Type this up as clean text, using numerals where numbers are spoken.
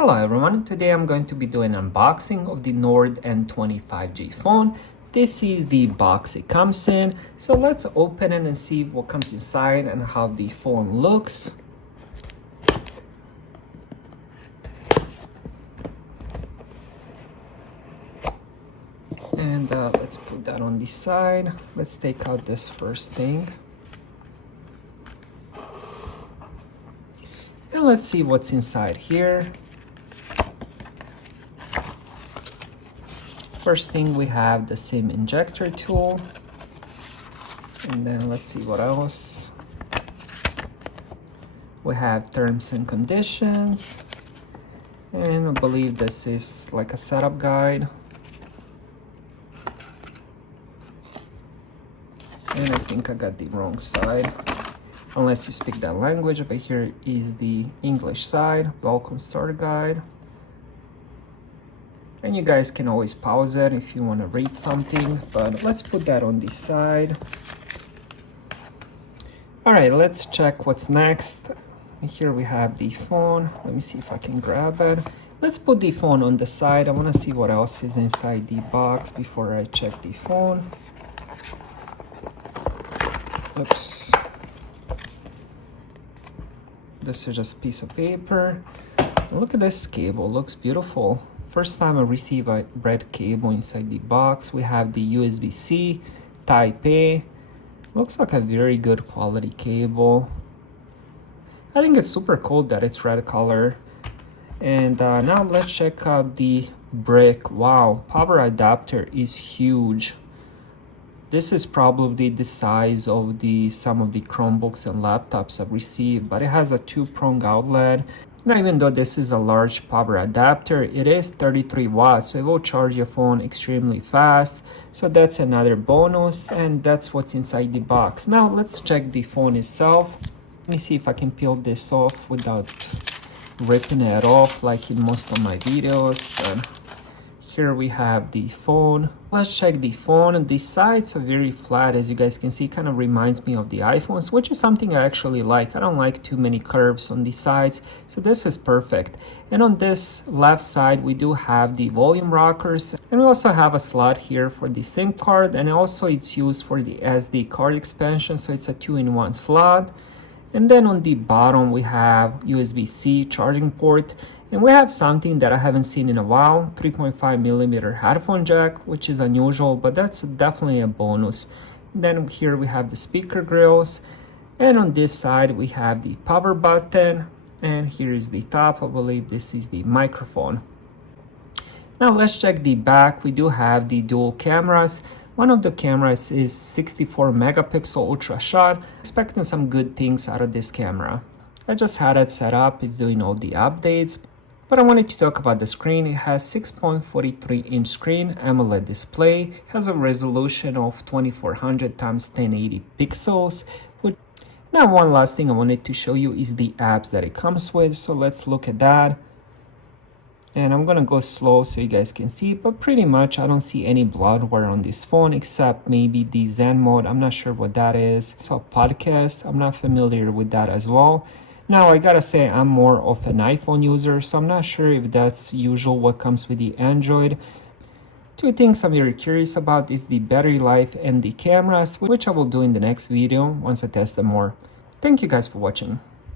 Hello everyone, today I'm going to be doing an unboxing of the Nord N20 5G phone. This is the box it comes in, so let's open it and see what comes inside and how the phone looks. And let's put that on the side. Let's take out this first thing. And let's see what's inside here. First thing, we have the SIM injector tool. And then let's see what else. We have terms and conditions. And I believe this is like a setup guide. And I think I got the wrong side, unless you speak that language. But here is the English side, welcome starter guide. And you guys can always pause it if you want to read something, but let's put that on the side. All right, let's check what's next. Here we have the phone. Let me see if I can grab it. Let's put the phone on the side. I want to see what else is inside the box before I check the phone. Oops. This is just a piece of paper. Look at this cable, looks beautiful. First time I receive a red cable inside the box. We have the Usbc, Type A. Looks like a very good quality cable. I think it's super cool that it's red color. And now let's check out the brick. Wow, power adapter is huge. This is probably the size of some of the Chromebooks and laptops I've received, but it has a 2-prong outlet. Now, even though this is a large power adapter, it is 33 watts, so it will charge your phone extremely fast. So that's another bonus, and that's what's inside the box. Now let's check the phone itself. Let me see if I can peel this off without ripping it off like in most of my videos. But here we have the phone. Let's check the phone. The sides are very flat, as you guys can see. Kind of reminds me of the iPhones, which is something I actually like. I don't like too many curves on the sides, so this is perfect. And on this left side, we do have the volume rockers, and we also have a slot here for the SIM card, and also it's used for the SD card expansion, so it's a 2-in-1 slot. And then on the bottom, we have USB-C charging port. And we have something that I haven't seen in a while, 3.5mm headphone jack, which is unusual, but that's definitely a bonus. Then here we have the speaker grills. And on this side, we have the power button. And here is the top. I believe this is the microphone. Now let's check the back. We do have the dual cameras. One of the cameras is 64 megapixel ultra shot. Expecting some good things out of this camera. I just had it set up. It's doing all the updates. But I wanted to talk about the screen. It has 6.43-inch screen, Amoled display, has a resolution of 2400 x 1080 pixels. Now, one last thing I wanted to show you is the apps that it comes with. So let's look at that. And I'm gonna go slow so you guys can see, but pretty much I don't see any bloatware on this phone except maybe the Zen mode. I'm not sure what that is. So podcast, I'm not familiar with that as well. Now, I gotta say, I'm more of an iPhone user, so I'm not sure if that's usual what comes with the Android. Two things I'm very curious about is the battery life and the cameras, which I will do in the next video once I test them more. Thank you guys for watching.